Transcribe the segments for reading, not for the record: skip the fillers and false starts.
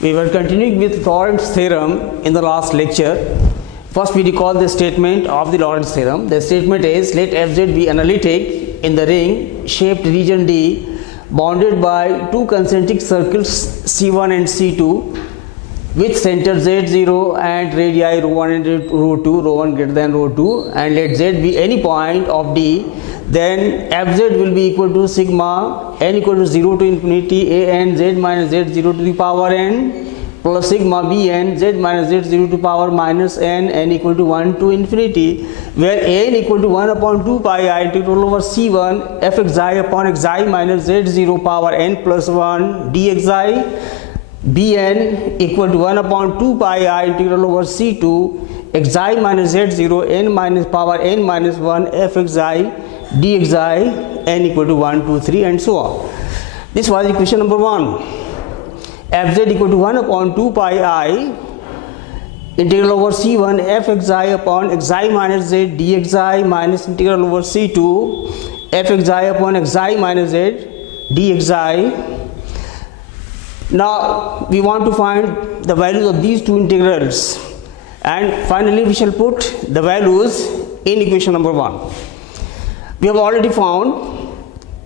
We were continuing with Lorentz theorem in the last lecture. First, we recall the statement of the Lorentz theorem. The statement is, let Fz be analytic in the ring shaped region D bounded by two concentric circles C1 and C2 with center Z0 and radii ρ1 and ρ2, ρ1 greater than ρ2, and let Z be any point of D, then Fz will be equal to sigma n equal to 0 to infinity a n z minus z0 to the power n plus sigma b n z minus z0 to power minus n equal to 1 to infinity, where n equal to 1 upon 2 pi I integral over c1 fxi upon xi minus z0 power n plus 1 dxi, bn equal to 1 upon 2 pi I integral over c2 xi minus z0 n minus power n minus 1 fxi dxi n equal to 1, 2, 3 and so on. This was equation number 1. Fz equal to 1 upon 2 pi I integral over c1 fxi upon xi minus z dxi minus integral over c2 fxi upon xi minus z dxi. Now we want to find the values of these two integrals, and finally we shall put the values in equation number 1. We have already found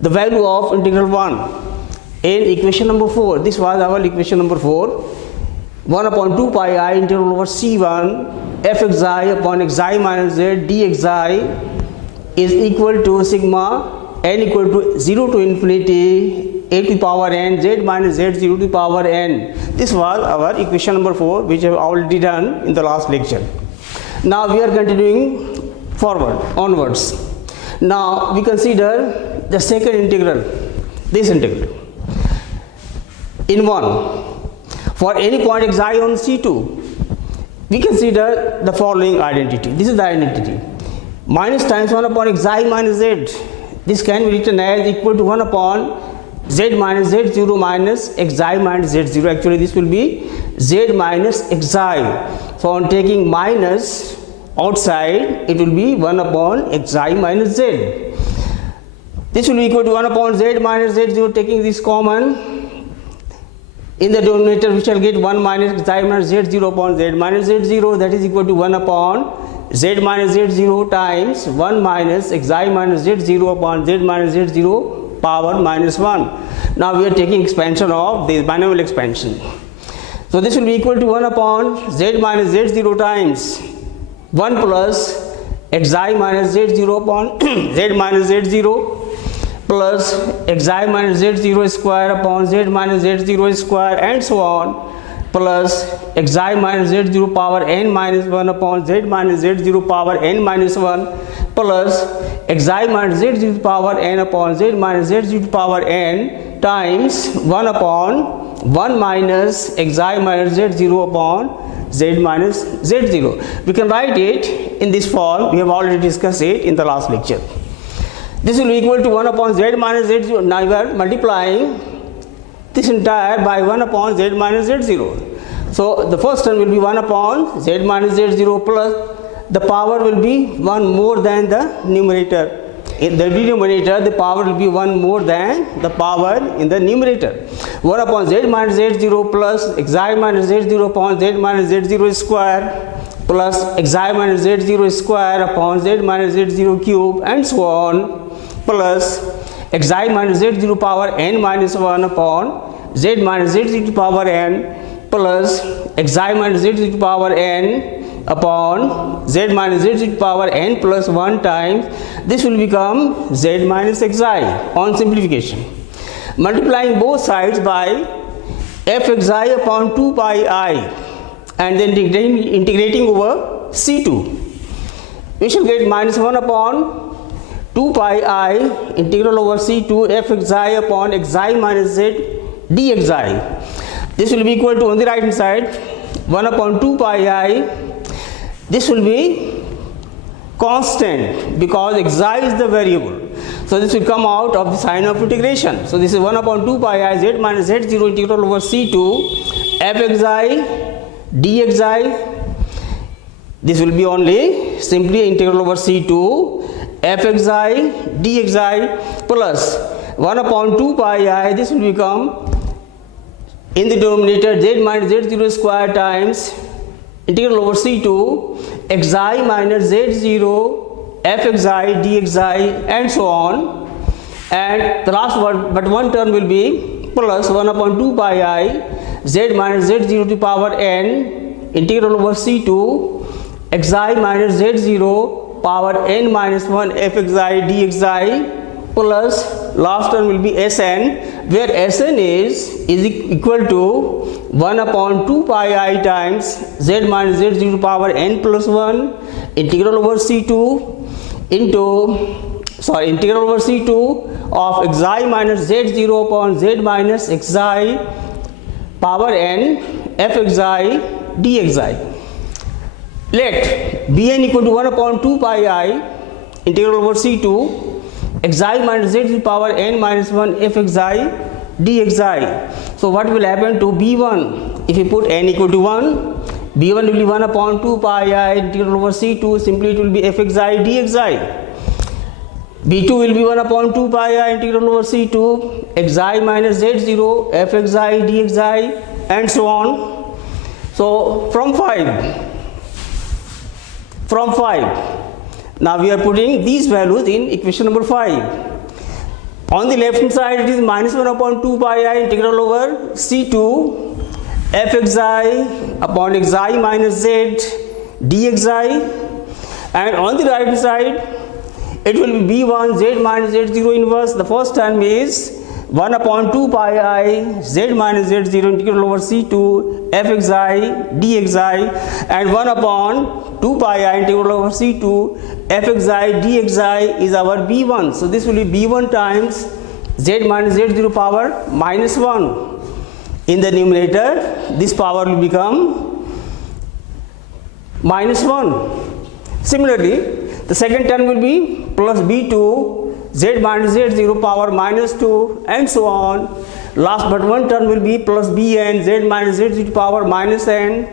the value of integral 1 in equation number 4. This was our equation number 4. 1 upon 2 pi I integral over c1 fxi upon xi minus z dxi is equal to sigma n equal to 0 to infinity a to the power n z minus z0 to the power n. This was our equation number 4, which I have already done in the last lecture. Now we are continuing onwards. Now we consider the second integral, this integral. In 1, for any point xi on C2, we consider the following identity. This is the identity. Minus times 1 upon xi minus z. This can be written as equal to 1 upon z minus z0 minus xi minus z0. Actually, this will be z minus xi. So, on taking minus outside, it will be 1 upon xi minus z. This will be equal to 1 upon z minus z0, taking this common. In the denominator, we shall get 1 minus xi minus z0 upon z minus z0, that is equal to 1 upon z minus z0 times 1 minus xi minus z0 upon z minus z0 power minus 1. Now we are taking expansion of this binomial expansion. So this will be equal to 1 upon z minus z0 times 1 plus xi minus z0 upon z minus z0 plus xi minus z0 square upon z minus z0 square and so on, plus xi minus z0 power n minus 1 upon z minus z0 power n minus 1 plus xi minus z0 power n upon z minus z0 power n times 1 upon 1 minus xi minus z0 upon z minus z0. We can write it in this form. We have already discussed it in the last lecture. This will be equal to 1 upon z minus z0. Now we are multiplying this entire by 1 upon z minus z0. So the first term will be 1 upon z minus z0 plus the power will be 1 more than the numerator. In the denominator, the power will be 1 more than the power in the numerator. 1 upon z minus z0 plus xi minus z0 upon z minus z0 square plus xi minus z0 square upon z minus z0 cube and so on, plus xi minus z0 power n minus 1 upon z minus z0 power n plus xi minus z0 power n upon z minus z0 power n plus 1 times. This will become z minus xi on simplification. Multiplying both sides by fxi upon 2 pi I and then integrating over c2, we shall get minus 1 upon 2 pi I integral over c2 fxi upon xi minus z dxi. This will be equal to, on the right hand side, 1 upon 2 pi I. This will be constant because xi is the variable. So this will come out of the sign of integration. So this is 1 upon 2 pi I z minus z0 integral over c2 fxi dxi. This will be only simply integral over c2 fxi dxi plus 1 upon 2 pi I. This will become in the denominator z minus z0 square times integral over c2 xi minus z0 fxi dxi and so on, and the last one but one term will be plus 1 upon 2 pi I z minus z0 to the power n integral over c2 xi minus z0 power n minus 1 fxi dxi plus last term will be Sn, where Sn is equal to 1 upon 2 pi I times z minus z0 to power n plus 1 integral over c2 integral over c2 of xi minus z0 upon z minus xi power n fxi dxi. Let Bn equal to 1 upon 2 pi I integral over c2 xi minus z to the power n minus 1 fxi dxi. So what will happen to b1 if you put n equal to 1? b1 will be 1 upon 2 pi I integral over c2, simply it will be fxi dxi. b2 will be 1 upon 2 pi I integral over c2 xi minus z0 fxi dxi and so on. So from 5 now we are putting these values in equation number 5. On the left hand side it is minus 1 upon 2 pi I integral over c2 fxi upon xi minus z dxi, and on the right hand side it will be b1 z minus z0 inverse. The first term is 1 upon 2 pi I z minus z0 integral over c2 fxi dxi, and 1 upon 2 pi I integral over c2 fxi dxi is our b1. So this will be b1 times z minus z0 power minus 1. In the numerator this power will become minus 1. Similarly, the second term will be plus b2 z minus z0 power minus 2 and so on. Last but one term will be plus bn z minus z0 power minus n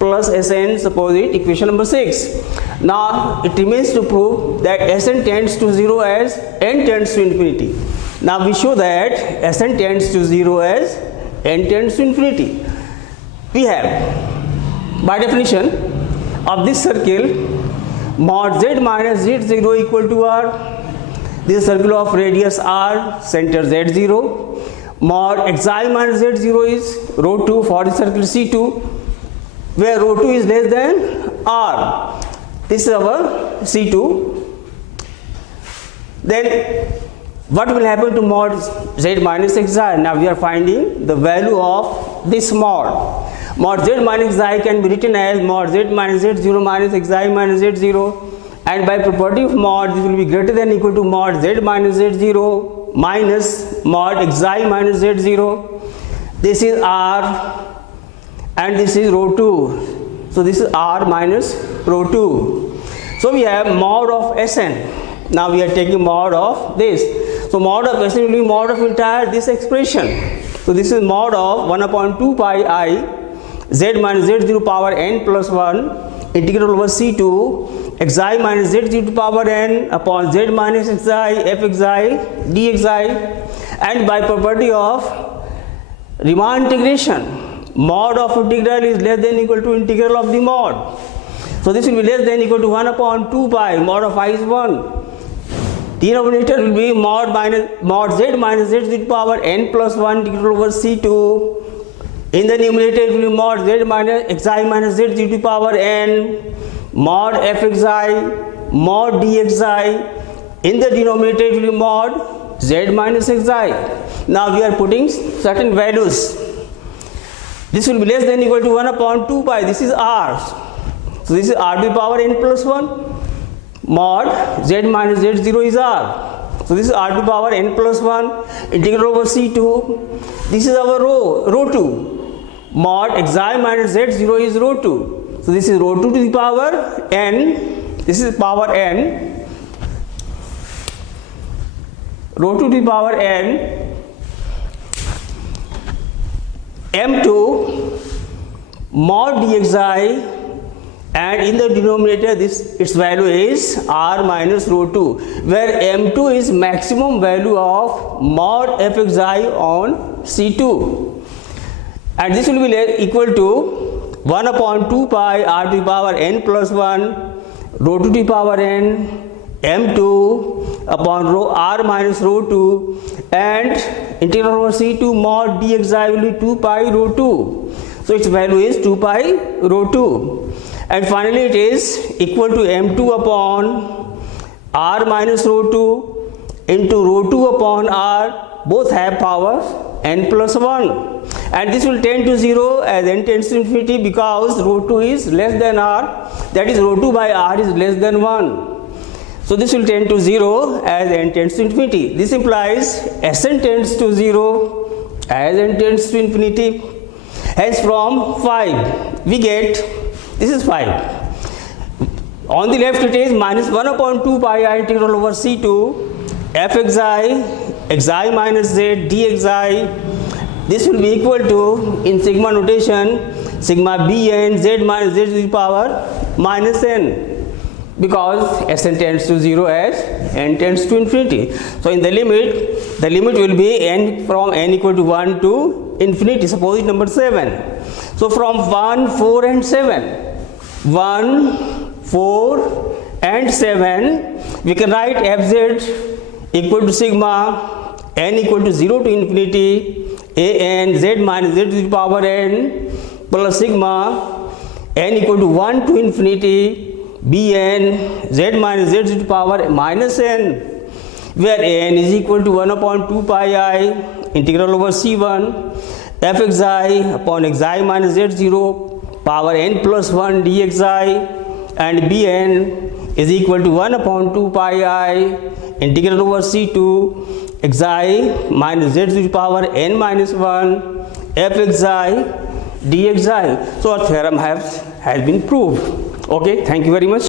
plus Sn. Suppose it equation number 6. Now it remains to prove that Sn tends to 0 as n tends to infinity. Now we show that Sn tends to 0 as n tends to infinity. We have, by definition of this circle, mod z minus z0 equal to r. This is circle of radius r, center z0. Mod xi minus z0 is rho 2 for the circle c2, where rho 2 is less than r. This is our c2. Then what will happen to mod z minus xi? Now we are finding the value of this mod. Mod z minus xi can be written as mod z minus z0 minus xi minus z0, and by property of mod this will be greater than or equal to mod z minus z0 minus mod xi minus z0. This is r and this is rho 2. So this is r minus rho 2. So we have mod of Sn. Now we are taking mod of this. So mod of Sn will be mod of entire this expression. So this is mod of 1 upon 2 pi I z minus z0 power n plus 1 integral over c2 xi minus z0 to power n upon z minus xi fxi dxi, and by property of Riemann integration, mod of integral is less than or equal to integral of the mod. So this will be less than or equal to 1 upon 2 pi, mod of I is 1. Denominator will be mod z minus z to the power n plus 1 integral over c2. In the numerator it will be mod z minus xi minus z to the power n mod fxi mod dxi. In the denominator it will be mod z minus xi. Now we are putting certain values. This will be less than or equal to 1 upon 2 pi. This is r. So this is r to the power n plus 1. Mod z minus z0 is r. So this is r to the power n plus 1 integral over c2. This is our rho 2. Mod xi minus z0 is rho 2. So this is rho 2 to the power n. This is power n. Rho 2 to the power n. m2 mod dxi, and in the denominator its value is r minus rho 2, where m2 is maximum value of mod fxi on c2. and this will be equal to 1 upon 2 pi r to the power n plus 1 rho 2 to the power n m2 upon rho r minus rho 2 and integral over c2 mod dxi will be 2 pi rho 2. So its value is 2 pi rho 2, and finally it is equal to m2 upon r minus rho 2 into rho 2 upon r, both have power n plus 1, and this will tend to 0 as n tends to infinity because rho 2 is less than r, that is rho 2 by r is less than 1. So this will tend to 0 as n tends to infinity. This implies Sn tends to 0 as n tends to infinity. Hence from 5 we get, this is 5. On the left it is minus 1 upon 2 pi I integral over c2 f xi minus z dxi. This will be equal to, in sigma notation, sigma bn z minus z to the power minus n, because Sn tends to 0 as n tends to infinity. So in the limit will be n from n equal to 1 to infinity. Suppose it number 7. So from 1, 4 and 7, 1, 4 and 7, we can write fz equal to sigma n equal to 0 to infinity a n z minus z to the power n plus sigma n equal to 1 to infinity b n z minus z to the power minus n, where n is equal to 1 upon 2 pi I integral over c1 f xi upon xi minus z0 power n plus 1 dxi, and bn is equal to 1 upon 2 pi I integral over c2 xi minus z to the power n minus 1 f xi dxi. So our theorem has been proved. Okay, thank you very much.